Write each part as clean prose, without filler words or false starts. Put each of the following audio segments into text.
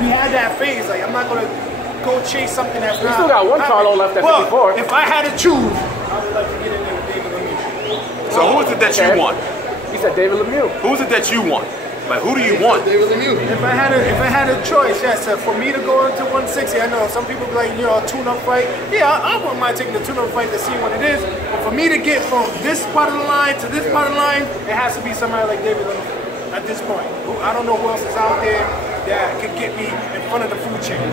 we had that phase. Like, I'm not gonna go chase something that's not. You still got one Carlo left at 54. If I had to choose, I would like to get in there with David Lemieux. So who is it that you want? He said David Lemieux. Who is it that you want? Like, who do you want? David Lemieux. If I had a choice, yes, for me to go into 160, I know some people be like, you know, a tune-up fight. Yeah, I wouldn't mind taking the tune-up fight to see what it is. But for me to get from this part of the line to this part of the line, it has to be somebody like David Lemieux at this point. I don't know who else is out there that could get me in front of the food chain.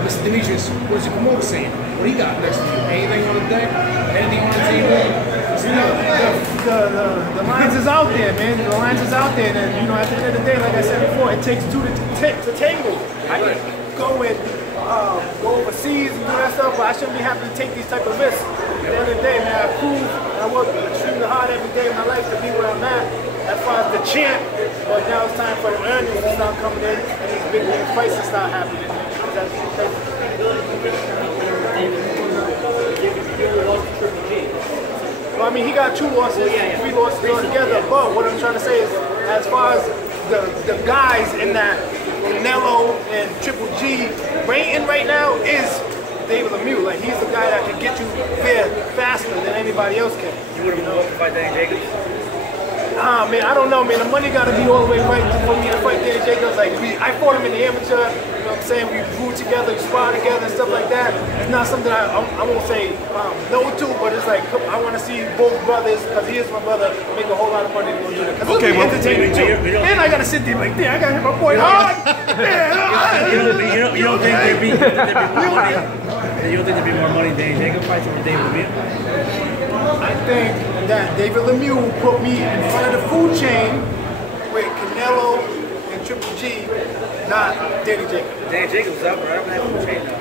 Mr. Demetrius, what is your promoter saying? What do you got next to you? Anything on the deck? Anything on the table? You know, the lines is out there, man. The lines is out there. And, you know, at the end of the day, like I said before, it takes two to tango. I can go and go overseas and do that stuff, but I shouldn't be having to take these type of risks. At the end of the day, man, I prove I work extremely hard every day of my life to be where I'm at as far as the champ. But now it's time for the earnings to start coming in and these big name fights to start happening. Well, I mean, he got 2 losses, 3 losses altogether. But what I'm trying to say is, as far as the guys in that Canelo and Triple G rating right now is David Lemieux. Like, he's the guy that can get you there faster than anybody else can. You wouldn't want to fight Danny Jacobs? Man, I don't know, man. The money got to be all the way right for me to fight Danny Jacobs. Like, I fought him in the amateur. You know what I'm saying? We grew together, we sparred together, and stuff like that. It's not something I won't say no to, but it's like I want to see both brothers, because he is my brother, make a whole lot of money to go do that. Because it'll be entertaining too. And I got to sit there like, damn, I got to hit my boy hard. You don't think there'd be more money? You don't think there'd be more money Danny Jacobs fights over David Lemieux? I think that David Lemieux will put me in front of the food chain with Canelo and Triple G, not Danny Jacobs. Danny Jacobs is out, right?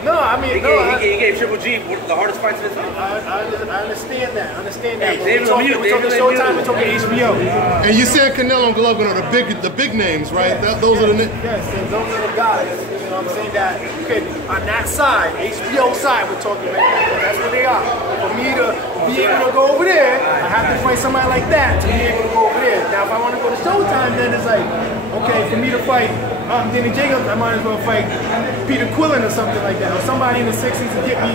No, I mean, he gave Triple G the hardest fights of his life. I understand that. I understand that. Hey, We're talking Showtime, we're talking HBO. And you said Canelo and Golovkin are the big names, right? Yes, Those are the yes, those are the guys. You know what I'm saying? That you can, on that side, HBO side, we're talking right now. That's where they are. For me to be able to go over there, I have to fight somebody like that to be able to go over there. Now, if I want to go to Showtime, then it's like, okay, for me to fight Danny Jacobs, I might as well fight Peter Quillen or something like that, or somebody in the 60s to get me,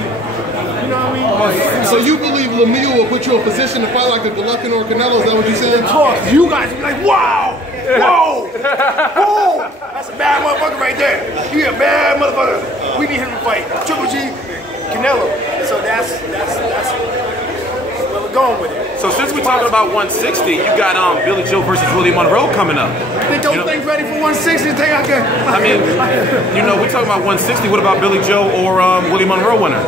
you know what I mean? So you believe Lemieux will put you in position to fight like a Golovkin or Canelo? Is that what you said? Talk. You guys be like, wow, whoa, whoa, that's a bad motherfucker right there. You a bad motherfucker. We need him to fight Triple G, Canelo. And so that's where we're going with it. So since we're talking about 160, you got Billy Joe versus Willie Monroe coming up. They don't think ready for 160. Think I can. I mean, you know, we're talking about 160. What about Billy Joe or Willie Monroe winner?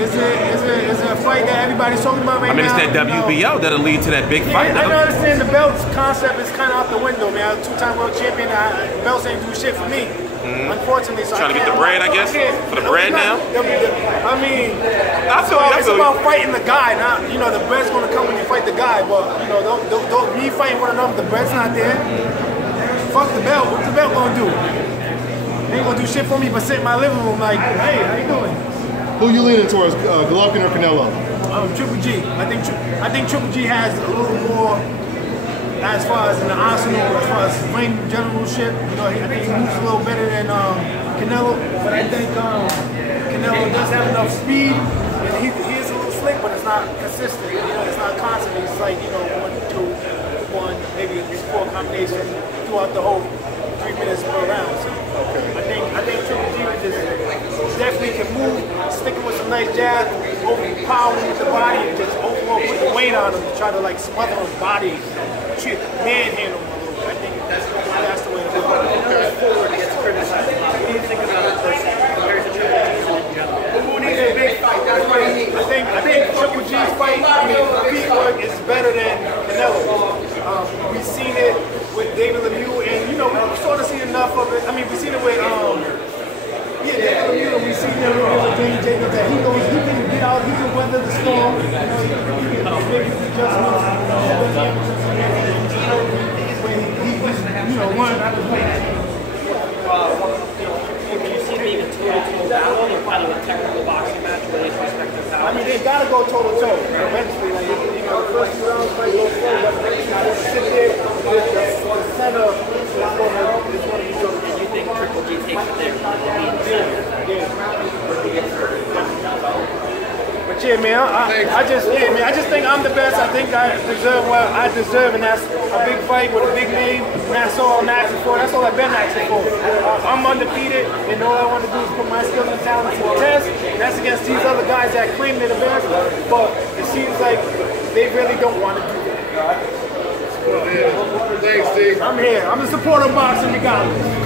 Is it a fight that everybody's talking about right now? I mean, it's that WBO that'll lead to that big fight. I don't understand the belts concept is kind of out the window, man. I'm a 2-time world champion. Belts ain't do shit for me. Unfortunately, so Trying to get the bread, I guess? For the bread now? I mean, it's about fighting the guy. Not, you know, the bread's going to come when you fight the guy. But, you know, me fighting one another, the bread's not there. Fuck the belt. What's the belt going to do? They ain't going to do shit for me but sit in my living room like, hey, how you doing? Who you leaning towards, Golovkin or Canelo? Triple G. I think Triple G has a little more as far as in the arsenal, as far as ring generalship. You know, I think he moves a little better than Canelo, but I think Canelo does have enough speed, and he is a little slick, but it's not consistent. You know, it's not constant. It's like, you know, 1, 2, 1, maybe a 4 combination throughout the whole 3 minutes per round. So I think Triple G just definitely can move, sticking with some nice jabs, overpowering with the body, and just overall put the weight on him to try to like smother his body, manhandle him a little bit. I think that's the way to do it. Forward gets criticized. What do you think about it personally compared to Triple G's in general? Who needs a big fight? That's what he needs. I think Triple G's fight, I mean, feet work is better than Canelo. We've seen it with David Lemieux, and you know, we've sort of seen enough of it. I mean, we've seen it with David Lemieux, we've seen it with Danny Jacobs, that he can get out, he can weather the storm, you know, he can make his adjustments, when he won. Can you see it being a toe-to-toe battle or kind of a technical boxing match where they respect their power? I mean, they gotta go toe-to-toe eventually. Like, you know, the first 2 rounds might go slow, but eventually you sit there with the center is do you take from there? But yeah, man, I just think I'm the best. I think I deserve what I deserve, and that's a big fight with a big name. And that's all I'm asking for. That's all I've been asking for. I'm undefeated, and all I want to do is put my skills and talent to the test. And that's against these other guys that claim they're the best, but it seems like they really don't want to do that. Thanks, D. I'm here. I'm a supporter of boxing regardless.